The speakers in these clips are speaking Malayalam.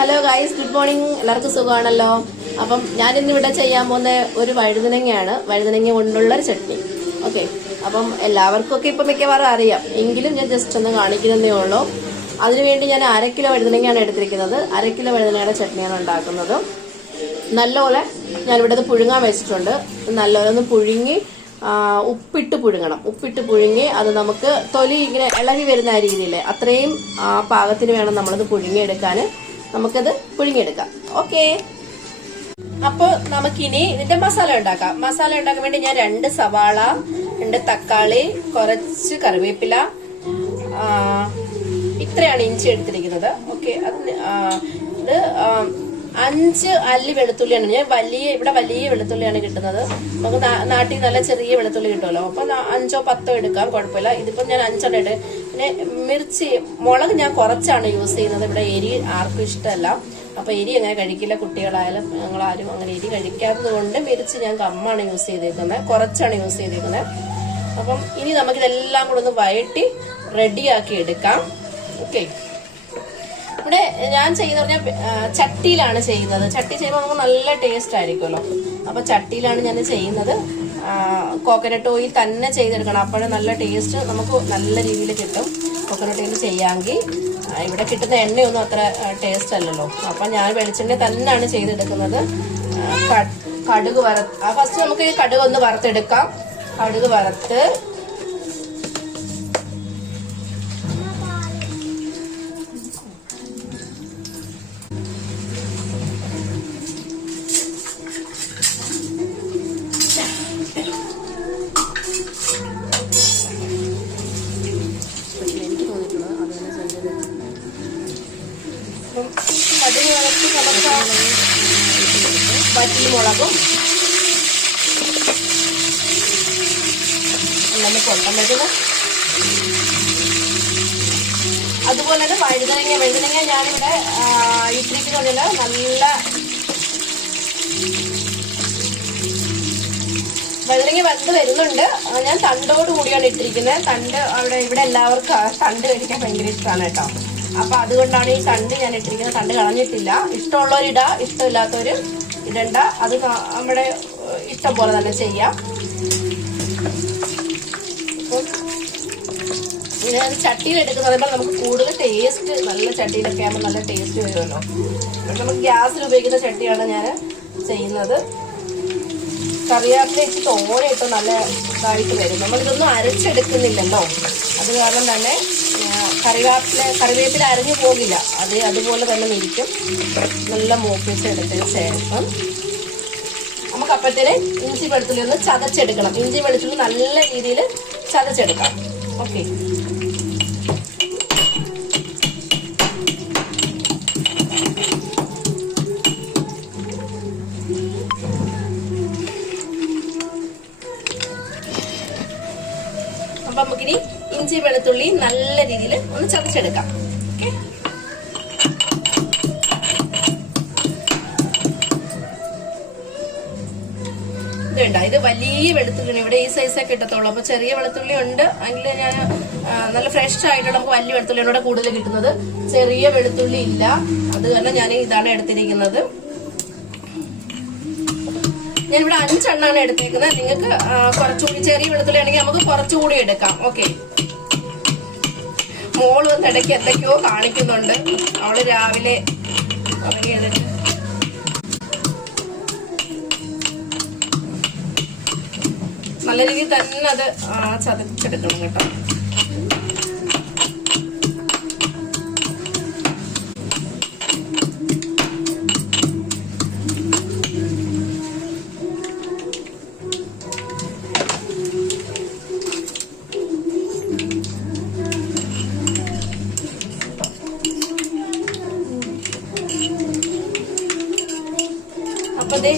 Hello guys, good morning. എല്ലാവർക്കും സുഖമാണല്ലോ. അപ്പം ഞാനിന്നിവിടെ ചെയ്യാൻ പോകുന്ന ഒരു വഴുതനങ്ങയാണ്, വഴുതനങ്ങ കൊണ്ടുള്ള ഒരു ചട്നി. ഓക്കെ, അപ്പം എല്ലാവർക്കും ഒക്കെ ഇപ്പം മിക്കവാറും അറിയാം, എങ്കിലും ഞാൻ ജസ്റ്റ് ഒന്ന് കാണിക്കുന്നതേ ഉള്ളൂ. അതിനുവേണ്ടി ഞാൻ 1/2 കിലോ വഴുതനങ്ങയാണ് എടുത്തിരിക്കുന്നത്. 1/2 കിലോ വഴുതനങ്ങയുടെ ചട്നിയാണ് ഉണ്ടാക്കുന്നത്. നല്ലപോലെ ഞാനിവിടെ അത് പുഴുങ്ങാൻ വെച്ചിട്ടുണ്ട്. നല്ലപോലെ ഒന്ന് പുഴുങ്ങി ഉപ്പിട്ട് പുഴുങ്ങണം. ഉപ്പിട്ട് പുഴുങ്ങി അത് നമുക്ക് തൊലി ഇങ്ങനെ ഇളകി വരുന്ന രീതിയിൽ അത്രയും പാകത്തിന് വേണം നമ്മളത് പുഴുങ്ങിയെടുക്കാൻ. നമുക്കത് പുഴുങ്ങിയെടുക്കാം. ഓക്കെ, അപ്പോൾ നമുക്കിനി ഇതിന്റെ മസാല ഉണ്ടാക്കാം. മസാല ഉണ്ടാക്കാൻ വേണ്ടി ഞാൻ 2 സവാള, 2 തക്കാളി, കുറച്ച് കറിവേപ്പില, ഇത്രയാണ് ഇഞ്ചി എടുത്തിരിക്കുന്നത്. ഓക്കെ, ഇത് 5 അല്ലി വെളുത്തുള്ളിയാണ്. ഞാൻ ഇവിടെ വലിയ വെളുത്തുള്ളിയാണ് കിട്ടുന്നത്. നമുക്ക് നാട്ടിൽ നല്ല ചെറിയ വെളുത്തുള്ളി കിട്ടുമല്ലോ. അപ്പൊ 5ഓ 10ഓ എടുക്കാം, കുഴപ്പമില്ല. ഇതിപ്പം ഞാൻ 5 ഇട്ട്. പിന്നെ മുളക് ഞാൻ കുറച്ചാണ് യൂസ് ചെയ്യുന്നത്. ഇവിടെ എരി ആർക്കും ഇഷ്ടമല്ല. അപ്പൊ എരി അങ്ങനെ കഴിക്കില്ല, കുട്ടികളായാലും ഞങ്ങളാരും അങ്ങനെ എരി കഴിക്കാത്തത് കൊണ്ട് മിർച്ച് ഞാൻ കമ്മാണ് യൂസ് ചെയ്തേക്കുന്നത്, കുറച്ചാണ് യൂസ് ചെയ്തേക്കുന്നത്. അപ്പം ഇനി നമുക്കിതെല്ലാം കൂടെ ഒന്ന് വഴറ്റി റെഡിയാക്കി എടുക്കാം. ഓക്കെ, ഇവിടെ ഞാൻ ചെയ്യുന്ന പറഞ്ഞാൽ ചട്ടിയിലാണ് ചെയ്യുന്നത്. ചട്ടി ചെയ്യുമ്പോൾ നമുക്ക് നല്ല ടേസ്റ്റ് ആയിരിക്കുമല്ലോ. അപ്പൊ ചട്ടിയിലാണ് ഞാൻ ചെയ്യുന്നത്. കോക്കനട്ട് ഓയിൽ തന്നെ ചെയ്തെടുക്കണം, അപ്പോഴേ നല്ല ടേസ്റ്റ് നമുക്ക് നല്ല രീതിയിൽ കിട്ടും. കോക്കനട്ട് ഓയിൽ ചെയ്യാമെങ്കിൽ ഇവിടെ കിട്ടുന്ന എണ്ണയൊന്നും അത്ര ടേസ്റ്റ് അല്ലല്ലോ. അപ്പൊ ഞാൻ വെളിച്ചെണ്ണ തന്നെയാണ് ചെയ്തെടുക്കുന്നത്. കടുക് ഫസ്റ്റ് നമുക്ക് കടുക് ഒന്ന് വറുത്തെടുക്കാം. കടുക് വറുത്ത് കടുക് വറുത്ത് നമുക്ക് വറ്റൽമുളകും എല്ലാം കൊണ്ടാൻ പറ്റുക. അതുപോലെ തന്നെ വഴുതനങ്ങ ഞാനിവിടെ ഇട്ടിരിക്കുന്നില്ല. നല്ല വഴുതനങ്ങ വെന്ത് വരുന്നുണ്ട്. ഞാൻ തണ്ടോട് കൂടിയാണ് ഇട്ടിരിക്കുന്നത്. ഇവിടെ എല്ലാവർക്കും തണ്ട് കഴിക്കാൻ ഭയങ്കര ഇഷ്ടമാണ് കേട്ടോ. അപ്പൊ അതുകൊണ്ടാണ് ഈ തണ്ട് ഞാൻ ഇട്ടിരിക്കുന്നത്. തണ്ട് കളഞ്ഞിട്ടില്ല. ഇഷ്ടമുള്ളവരിടാ, ഇഷ്ടമില്ലാത്തവര് ഇടണ്ട. അത് നമ്മുടെ ഇഷ്ടം പോലെ തന്നെ ചെയ്യാം. ഇത് ചട്ടിയിൽ എടുക്കുന്നത് നമുക്ക് കൂടുതൽ ടേസ്റ്റ്, നല്ല ചട്ടിയിലൊക്കെ ആകുമ്പോൾ നല്ല ടേസ്റ്റ് വരുമല്ലോ. നമുക്ക് ഗ്യാസിൽ ഉപയോഗിക്കുന്ന ചട്ടിയാണ് ഞാൻ ചെയ്യുന്നത്. കറിവേപ്പില ഇട്ട് തോനെ ഇട്ട് നല്ല ഇതായിട്ട് വരും. നമ്മളിതൊന്നും അരച്ചെടുക്കുന്നില്ലല്ലോ, അത് കാരണം തന്നെ കറിവേപ്പില അരഞ്ഞു പോകില്ല. അതുപോലെ തന്നെ ഇരിക്കും. നല്ല മൂപ്പിച്ചെടുത്തതിന് ശേഷം നമുക്ക് അപ്പത്തേന് ഇഞ്ചി വെളുത്തുള്ളി ഒന്ന് ചതച്ചെടുക്കണം. ഇഞ്ചി വെളുത്തുള്ളി നല്ല രീതിയിൽ ചതച്ചെടുക്കാം. ഓക്കെ, അപ്പൊ നമുക്കിനി ഇഞ്ചി വെളുത്തുള്ളി നല്ല രീതിയിൽ ഒന്ന് ചതച്ചെടുക്കാം. ഓക്കെ, ഇത് വലിയ വെളുത്തുള്ളി ഇവിടെ ഈ സൈസൊക്കെ കിട്ടത്തുള്ളൂ. അപ്പൊ ചെറിയ വെളുത്തുള്ളി ഉണ്ട് എങ്കിൽ ഞാൻ നല്ല ഫ്രഷ് ആയിട്ടുള്ള നമുക്ക് വലിയ വെളുത്തുള്ളിയോടെ കൂടുതൽ കിട്ടുന്നത്. ചെറിയ വെളുത്തുള്ളി ഇല്ല, അത് കാരണം ഞാൻ ഇതാണ് എടുത്തിരിക്കുന്നത്. ഞാനിവിടെ 5 എണ്ണമാണ് എടുത്തേക്കുന്നത്. നിങ്ങൾക്ക് കുറച്ചുകൂടി ചെറിയ വെളുത്തുള്ളി ആണെങ്കിൽ നമുക്ക് കുറച്ചുകൂടി എടുക്കാം. ഓക്കെ, മോള് വന്ന് ഇടയ്ക്ക് എന്തൊക്കെയോ കാണിക്കുന്നുണ്ട്. അവള് രാവിലെ നല്ല രീതിയിൽ തന്നെ അത് ചതച്ചെടുക്കണം കേട്ടോ. അപ്പൊ ഇത്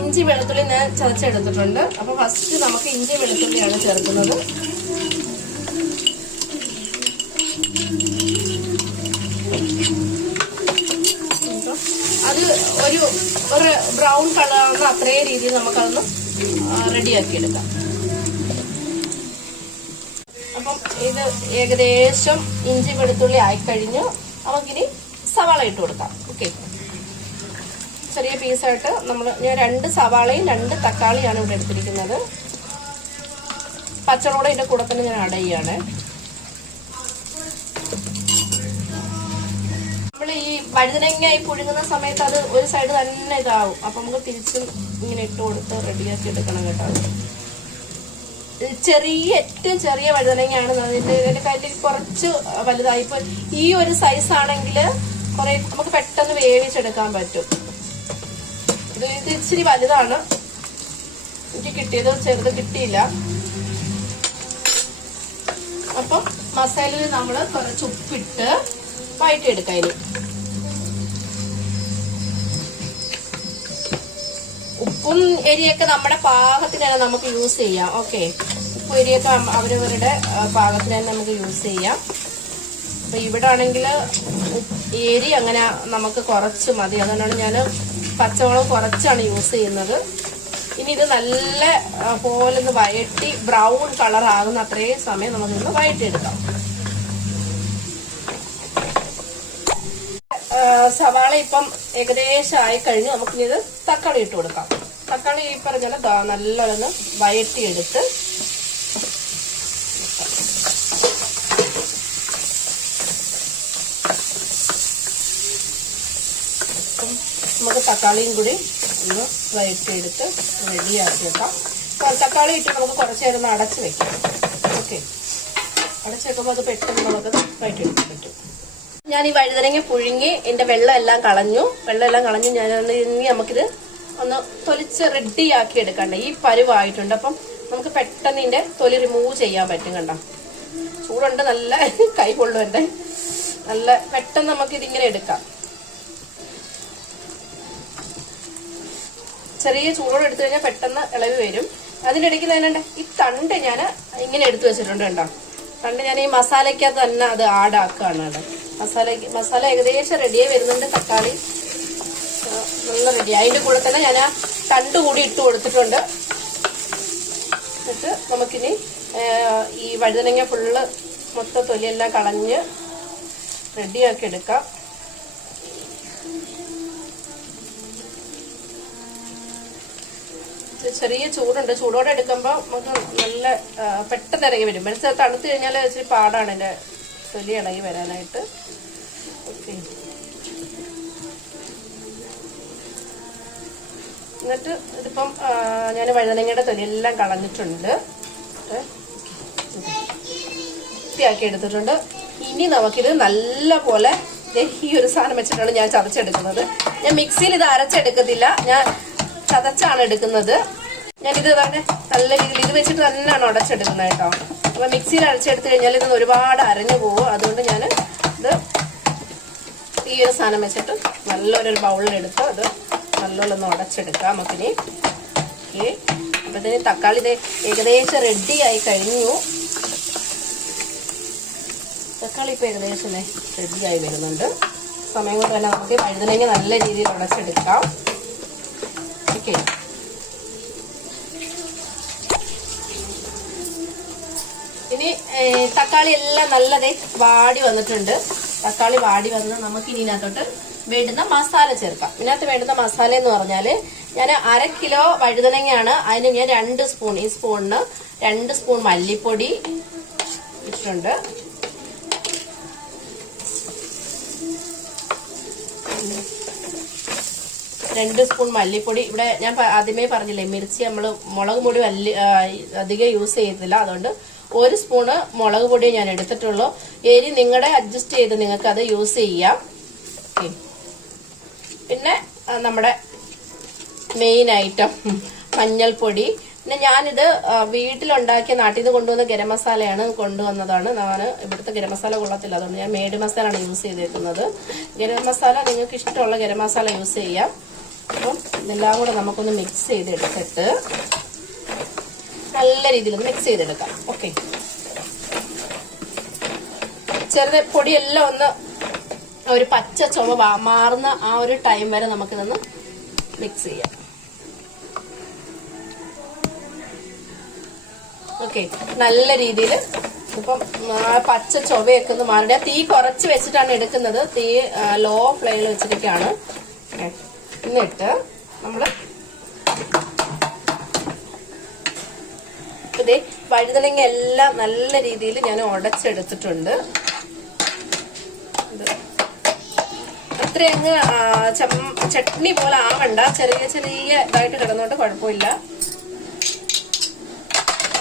ഇഞ്ചി വെളുത്തുള്ളി ഞാൻ ചതച്ചെടുത്തിട്ടുണ്ട്. അപ്പൊ ഫസ്റ്റ് നമുക്ക് ഇഞ്ചി വെളുത്തുള്ളിയാണ് ചേർക്കുന്നത്. അത് ഒരു ബ്രൗൺ കളറാകുന്ന അത്രയും രീതിയിൽ നമുക്കതൊന്ന് റെഡിയാക്കി എടുക്കാം. അപ്പം ഇത് ഏകദേശം ഇഞ്ചി വെളുത്തുള്ളി ആയിക്കഴിഞ്ഞു. നമുക്കിനി സവാള ഇട്ട് കൊടുക്കാം. ഓക്കെ. ചെറിയ പീസായിട്ട് ഞാൻ 2 സവാളയും 2 തക്കാളിയാണ് ഇവിടെ എടുത്തിരിക്കുന്നത്. പച്ചമുളക് ഇതിന്റെ കൂടെ തന്നെ ഞാൻ ആഡ് ചെയ്യാണ്. നമ്മൾ ഈ വഴുതനങ്ങ പുഴുങ്ങുന്ന സമയത്ത് അത് ഒരു സൈഡ് തന്നെ ഇതാവും. അപ്പൊ നമുക്ക് തിരിച്ചും ഇങ്ങനെ ഇട്ട് കൊടുത്ത് റെഡിയാക്കി എടുക്കണം കേട്ടോ. ഏറ്റവും ചെറിയ വഴുതനങ്ങയാണ്. ഇതിന്റെ കയ്യിൽ കുറച്ച് വലുതായി. ഇപ്പൊ ഈ ഒരു സൈസ് ആണെങ്കിൽ കുറെ നമുക്ക് പെട്ടെന്ന് വേവിച്ചെടുക്കാൻ പറ്റും. ഇത് ഇച്ചിരി വലുതാണ് എനിക്ക് കിട്ടിയത്, ചെറുത് കിട്ടിയില്ല. അപ്പം മസാലയിൽ നമ്മൾ കുറച്ച് ഉപ്പിട്ട് വഴറ്റിയെടുക്കാം. ഇനി ഉപ്പും എരിയൊക്കെ നമ്മുടെ പാകത്തിന് തന്നെ നമുക്ക് യൂസ് ചെയ്യാം. ഓക്കെ, ഉപ്പും എരിയൊക്കെ അവരവരുടെ പാകത്തിന് തന്നെ നമുക്ക് യൂസ് ചെയ്യാം. അപ്പൊ ഇവിടെ ആണെങ്കിൽ എരി അങ്ങനെ നമുക്ക് കുറച്ച് മതി. അതുകൊണ്ടാണ് ഞാൻ പച്ചമുളക് കുറച്ചാണ് യൂസ് ചെയ്യുന്നത്. ഇനി ഇത് നല്ല പോലെ ഒന്ന് വഴറ്റി ബ്രൗൺ കളർ ആകുന്ന അത്രയും സമയം നമുക്കിന്ന് വഴറ്റിയെടുക്കാം. സവാള ഇപ്പം ഏകദേശം ആയി കഴിഞ്ഞ് നമുക്കിനി ഇത് തക്കാളി ഇട്ട് കൊടുക്കാം. തക്കാളി ഈ പറഞ്ഞാൽ നല്ലോണം വഴറ്റിയെടുത്ത് നമുക്ക് തക്കാളിയും കൂടി ഒന്ന് വഴറ്റിയെടുത്ത് റെഡിയാക്കി വെക്കാം. തക്കാളി ഇട്ട് നമുക്ക് കുറച്ച് നേരം ഒന്ന് അടച്ച് വെക്കാം. ഓക്കെ, അടച്ച് വെക്കുമ്പോൾ അത് പെട്ടെന്ന് നമുക്ക് വഴറ്റിയെടുക്കാൻ പറ്റും. ഞാൻ ഈ വഴുതനങ്ങ പുഴുങ്ങി എൻ്റെ വെള്ളം എല്ലാം കളഞ്ഞു. ഞാൻ ഇനി നമുക്കിത് ഒന്ന് തൊലിച്ച് റെഡിയാക്കി എടുക്കണ്ടേ. ഈ പരുവായിട്ടുണ്ട്. അപ്പം നമുക്ക് പെട്ടെന്ന് ഇതിന്റെ തൊലി റിമൂവ് ചെയ്യാൻ പറ്റും. കണ്ടോ, ചൂടുണ്ട്, നല്ല കൈ കൊള്ളുന്നുണ്ട്. നല്ല പെട്ടെന്ന് നമുക്ക് ഇതിങ്ങനെ എടുക്കാം. ചെറിയ ചൂടോടെ എടുത്തു കഴിഞ്ഞാൽ പെട്ടെന്ന് ഇളവി വരും. അതിൻ്റെ ഇടയ്ക്ക് തന്നെ ഈ തണ്ട് ഞാൻ ഇങ്ങനെ എടുത്തു വെച്ചിട്ടുണ്ട്. കണ്ടോ, തണ്ട് ഞാൻ ഈ മസാലയ്ക്കകത്ത് തന്നെ അത് ആഡാക്കുകയാണ്. അവിടെ മസാല ഏകദേശം റെഡിയായി വരുന്നുണ്ട്. തക്കാളി നല്ല റെഡിയായി. അതിൻ്റെ കൂടെ തന്നെ ഞാൻ ആ തണ്ട് കൂടി ഇട്ട് കൊടുത്തിട്ടുണ്ട്. എന്നിട്ട് നമുക്കിനി ഈ വഴുതനങ്ങ ഫുള്ള് മൊത്തം തൊലിയെല്ലാം കളഞ്ഞ് റെഡിയാക്കി എടുക്കാം. ചെറിയ ചൂടുണ്ട്. ചൂടോടെ എടുക്കുമ്പോൾ നമുക്ക് നല്ല പെട്ടെന്ന് ഇറങ്ങി വരും. മനസ്സിൽ തണുത്ത് കഴിഞ്ഞാൽ ഇച്ചിരി പാടാണ് എൻ്റെ തൊലി ഇളകി വരാനായിട്ട്. ഓക്കെ, എന്നിട്ട് ഇതിപ്പം ഞാൻ വഴുതനങ്ങയുടെ തൊലിയെല്ലാം കളഞ്ഞിട്ടുണ്ട്, വൃത്തിയാക്കി എടുത്തിട്ടുണ്ട്. ഇനി നമുക്കിത് നല്ല പോലെ ഈ ഒരു സാധനം വെച്ചിട്ടാണ് ഞാൻ ചതച്ചെടുക്കുന്നത്. ഞാൻ മിക്സിയിൽ ഇത് അരച്ചെടുക്കത്തില്ല, ഞാൻ ചതച്ചാണ് എടുക്കുന്നത്. ഞാനിത് തന്നെ നല്ല രീതിയിൽ ഇത് വെച്ചിട്ട് തന്നെയാണ് ഉടച്ചെടുക്കുന്നത് കേട്ടോ. അപ്പൊ മിക്സിയിൽ അരച്ചെടുത്ത് കഴിഞ്ഞാൽ ഇത് ഒരുപാട് അരഞ്ഞു പോകും. അതുകൊണ്ട് ഞാൻ ഇത് ഈ ഒരു സാധനം വെച്ചിട്ട് നല്ലൊരു ബൗളിലെടുത്ത് അത് നല്ലോണം ഉടച്ചെടുക്കാം നമുക്കിനി. ഓക്കെ, അപ്പത്തിന് തക്കാളി ഇത് ഏകദേശം റെഡിയായി കഴിഞ്ഞു. തക്കാളി ഇപ്പൊ ഏകദേശം റെഡിയായി വരുന്നുണ്ട്. സമയം കൊണ്ട് തന്നെ നമുക്ക് വഴുതനങ്ങ നല്ല രീതിയിൽ ഉടച്ചെടുക്കാം. ഓക്കെ, ഇനി തക്കാളി എല്ലാം നല്ലതേ വാടി വന്നിട്ടുണ്ട്. തക്കാളി വാടി വന്ന് നമുക്ക് ഇനി ഇതിനകത്തോട്ട് വേണ്ടുന്ന മസാല ചേർക്കാം. ഇതിനകത്ത് വേണ്ടുന്ന മസാല എന്ന് പറഞ്ഞാൽ ഞാൻ 1/2 കിലോ വഴുതനങ്ങയാണ്. അതിന് ഞാൻ 2 സ്പൂൺ, ഈ സ്പൂണിന് 2 സ്പൂൺ മല്ലിപ്പൊടി ഇട്ടിട്ടുണ്ട്. രണ്ട് സ്പൂൺ മല്ലിപ്പൊടി. ഇവിടെ ഞാൻ ആദ്യമേ പറഞ്ഞില്ലേ, മിർച്ചി നമ്മൾ മുളക് പൊടി അധികം യൂസ് ചെയ്തില്ല. അതുകൊണ്ട് 1 സ്പൂണ് മുളക് പൊടി ഞാൻ എടുത്തിട്ടുള്ളൂ. എരി നിങ്ങളുടെ അഡ്ജസ്റ്റ് ചെയ്ത് നിങ്ങൾക്ക് അത് യൂസ് ചെയ്യാം. പിന്നെ നമ്മുടെ മെയിൻ ഐറ്റം മഞ്ഞൾപ്പൊടി. പിന്നെ ഞാനിത് വീട്ടിലുണ്ടാക്കിയ നാട്ടിൽ നിന്ന് കൊണ്ടുവന്ന ഗരം മസാലയാണ് കൊണ്ടുവന്നതാണ്. ഞാൻ ഇവിടുത്തെ ഗരം മസാല കൊള്ളത്തില്ല, അതുകൊണ്ട് ഞാൻ മേഡ് മസാലയാണ് യൂസ് ചെയ്തേക്കുന്നത്. ഗരം മസാല നിങ്ങൾക്ക് ഇഷ്ടമുള്ള ഗരം മസാല യൂസ് ചെയ്യാം. അപ്പം ഇതെല്ലാം കൂടെ നമുക്കൊന്ന് മിക്സ് ചെയ്തെടുത്തിട്ട് നല്ല രീതിയിൽ ഒന്ന് മിക്സ് ചെയ്തെടുക്കാം. ഓക്കെ, ചെറുത് പൊടിയെല്ലാം ഒന്ന് ഒരു പച്ച ചുവ മാറുന്ന ആ ഒരു ടൈം വരെ നമുക്കിതൊന്ന് മിക്സ് ചെയ്യാം. ഓക്കെ, നല്ല രീതിയിൽ ഇപ്പം പച്ച ചൊവയൊക്കെ ഒന്ന് മാറിയ തീ കുറച്ച് വെച്ചിട്ടാണ് എടുക്കുന്നത്. തീ ലോ ഫ്ലെയിമിൽ വെച്ചിട്ടൊക്കെയാണ്. എന്നിട്ട് നമ്മള് ഇതേ വഴുതനങ്ങ എല്ലാം നല്ല രീതിയിൽ ഞാൻ ഉടച്ചെടുത്തിട്ടുണ്ട്. അത്രയങ്ങ് ചട്നി പോലെ ആവണ്ട, ചെറിയ ചെറിയ ഇതായിട്ട് കിടന്നോണ്ട് കുഴപ്പമില്ല.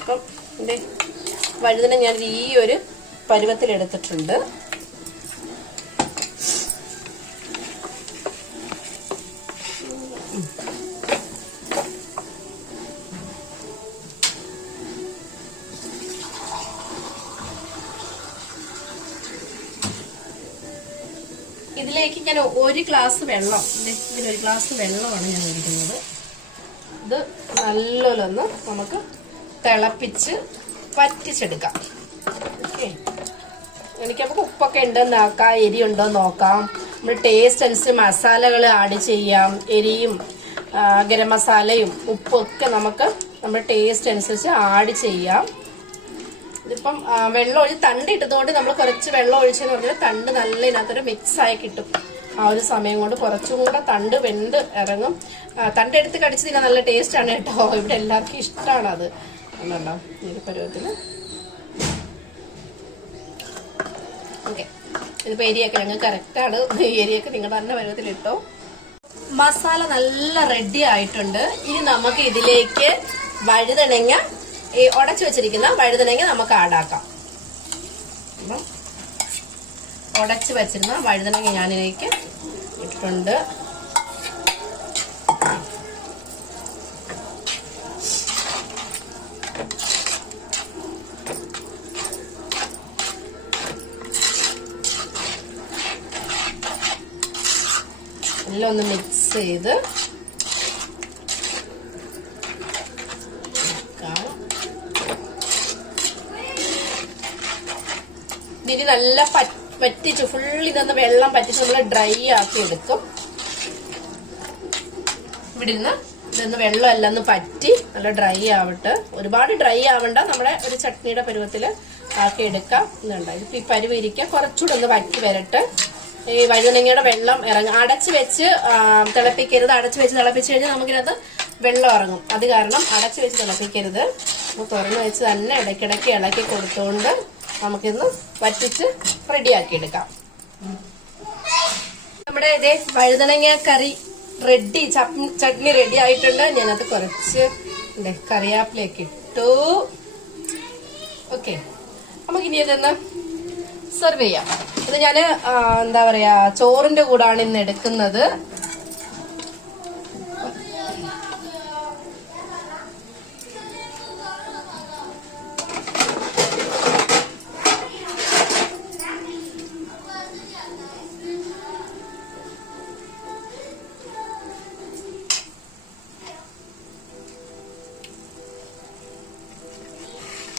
അപ്പം ഇതേ വഴുതന ഞാൻ ഈ ഒരു പരുവത്തിൽ എടുത്തിട്ടുണ്ട്. ഇതിലേക്ക് ഞാൻ 1 ഗ്ലാസ് വെള്ളം, ഇതിലൊരു ഗ്ലാസ് വെള്ളമാണ് ഞാൻ ഒഴിക്കുന്നത്. ഇത് നല്ലോണം ഒന്ന് നമുക്ക് തിളപ്പിച്ച് വറ്റിച്ചെടുക്കാം. ഓക്കെ, നമുക്ക് ഉപ്പൊക്കെ ഉണ്ടെന്ന് നോക്കാം, എരി ഉണ്ടോ നോക്കാം. നമ്മൾ ടേസ്റ്റ് അനുസരിച്ച് മസാലകൾ ആഡ് ചെയ്യാം. എരിയും ഗരം മസാലയും ഉപ്പും ഒക്കെ നമുക്ക് നമ്മുടെ ടേസ്റ്റ് അനുസരിച്ച് ആഡ് ചെയ്യാം. ഇതിപ്പം വെള്ളം തണ്ട് ഇട്ടതുകൊണ്ട് നമ്മൾ കുറച്ച് വെള്ളം ഒഴിച്ചെന്ന് പറഞ്ഞാൽ തണ്ട് നല്ല ഇതിനകത്തൊരു മിക്സ് ആയി കിട്ടും. ആ ഒരു സമയം കൊണ്ട് കുറച്ചും കൂടെ തണ്ട് വെന്ത് ഇറങ്ങും. തണ്ട് എടുത്ത് കടിച്ച് തിന്നാൻ നല്ല ടേസ്റ്റ് ആണ് കേട്ടോ. ഇവിടെ എല്ലാവർക്കും ഇഷ്ടമാണ് അത്. എന്നുണ്ടോ ഈ പരുവത്തിന്. ഓക്കെ, ഇതിപ്പോ ഏരിയൊക്കെ ഞങ്ങൾക്ക് കറക്റ്റാണ്. ഏരിയൊക്കെ നിങ്ങളുടെ തന്നെ പരുവത്തിലിട്ടോ. മസാല നല്ല റെഡി ആയിട്ടുണ്ട്. ഇനി നമുക്ക് ഇതിലേക്ക് വഴുതനങ്ങ, ഈ ഉടച്ചു വെച്ചിരിക്കുന്ന വഴുതനങ്ങ നമുക്ക് ആഡാക്കാം. അപ്പം ഉടച്ചു വെച്ചിരുന്ന വഴുതനങ്ങ ഞാനിതിലേക്ക് ഇട്ടിട്ടുണ്ട്. എല്ലാം ഒന്ന് മിക്സ് ചെയ്ത് ഇനി നല്ല പറ്റിച്ച് ഫുൾ ഇതൊന്ന് വെള്ളം പറ്റിച്ച് നമ്മൾ ഡ്രൈ ആക്കി എടുക്കും. ഇവിടെ ഇരുന്ന് ഇതൊന്ന് വെള്ളം എല്ലാം ഒന്ന് പറ്റി നല്ല ഡ്രൈ ആവട്ടെ. ഒരുപാട് ഡ്രൈ ആവണ്ട, നമ്മുടെ ഒരു ചട്നിയുടെ പരുവത്തില് ആക്കി എടുക്കാം. എന്നുണ്ട് ഇപ്പൊ ഈ പരുവ് ഇരിക്കുക. കുറച്ചുകൂടെ ഒന്ന് വറ്റി വരട്ടെ. ഈ വഴുതനങ്ങയുടെ വെള്ളം ഇറങ്ങും. അടച്ചു വെച്ച് തിളപ്പിക്കരുത്. അടച്ചു വെച്ച് തിളപ്പിച്ചു കഴിഞ്ഞാൽ നമുക്കിനകത്ത് വെള്ളം ഇറങ്ങും. അത് കാരണം അടച്ചു വെച്ച് തിളപ്പിക്കരുത്. തുറന്നു വെച്ച് തന്നെ ഇടയ്ക്കിടയ്ക്ക് ഇളക്കി കൊടുത്തുകൊണ്ട് നമുക്കിന്ന് വറ്റിച്ച് റെഡിയാക്കി എടുക്കാം. നമ്മുടെ ഇതേ വഴുതനങ്ങ കറി റെഡി, ചട്നി റെഡി ആയിട്ടുണ്ട്. ഞാനത് കുറച്ച് കറിവേപ്പിലയൊക്കെ ഇട്ടു. ഓക്കെ, നമുക്കിനി ഇതൊന്ന് സെർവ് ചെയ്യാം. ഇത് ഞാന് എന്താ പറയാ ചോറിന്റെ കൂടാണ് ഇന്ന് എടുക്കുന്നത്.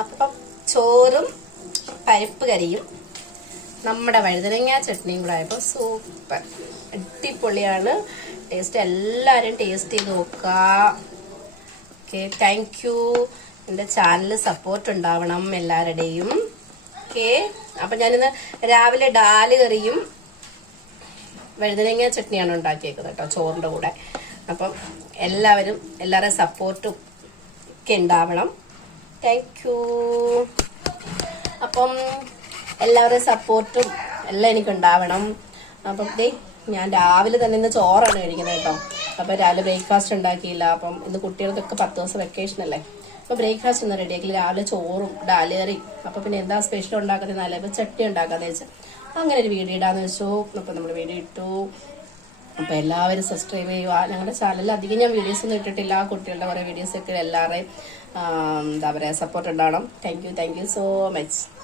അപ്പം ചോറും പരിപ്പ് കറിയും നമ്മുടെ വഴുതനങ്ങ ചട്നിയും കൂടെ ആയപ്പോൾ സൂപ്പർ അടിപൊളിയാണ്. ടേസ്റ്റ് എല്ലാവരും ടേസ്റ്റ് ചെയ്ത് നോക്കുക. Okay, thank you. എൻ്റെ ചാനൽ സപ്പോർട്ട് ഉണ്ടാവണം എല്ലാവരുടെയും. ഓക്കെ, അപ്പം ഞാനിന്ന് രാവിലെ ഡാല് കറിയും വഴുതനങ്ങ ചട്നിയാണ് ഉണ്ടാക്കിയേക്കുന്നത് കേട്ടോ ചോറിൻ്റെ കൂടെ. അപ്പം എല്ലാവരുടെ സപ്പോർട്ടും ഒക്കെ ഉണ്ടാവണം. Thank you. അപ്പം എല്ലാവരുടെയും സപ്പോർട്ടും എല്ലാം എനിക്കുണ്ടാവണം. അപ്പം ഞാൻ രാവിലെ തന്നെ ഇന്ന് ചോറാണ് കഴിക്കുന്നത് കേട്ടോ. അപ്പം രാവിലെ ബ്രേക്ക്ഫാസ്റ്റ് ഉണ്ടാക്കിയില്ല. അപ്പം ഇന്ന് കുട്ടികൾക്കൊക്കെ 10 ദിവസം വെക്കേഷൻ അല്ലേ. അപ്പം ബ്രേക്ക്ഫാസ്റ്റ് ഒന്നും റെഡിയാക്കില്ല. രാവിലെ ചോറും ഡാലേറി. അപ്പം പിന്നെ എന്താ സ്പെഷ്യൽ ഉണ്ടാക്കുന്നത്, നല്ല ചട്നി ഉണ്ടാക്കാന്ന് വെച്ചാൽ അങ്ങനെ ഒരു വീഡിയോ ഇടാന്ന് വെച്ചു. അപ്പം നമ്മൾ വീഡിയോ ഇട്ടു. അപ്പം എല്ലാവരും സബ്സ്ക്രൈബ് ചെയ്യുക. ഞങ്ങളുടെ ചാനലിൽ അധികം ഞാൻ വീഡിയോസ് ഒന്നും ഇട്ടിട്ടില്ല. കുട്ടികളുടെ കുറേ വീഡിയോസ് ഒക്കെ എല്ലാവരുടെയും എന്താ പറയുക സപ്പോർട്ട് ഉണ്ടാവണം. Thank you so much.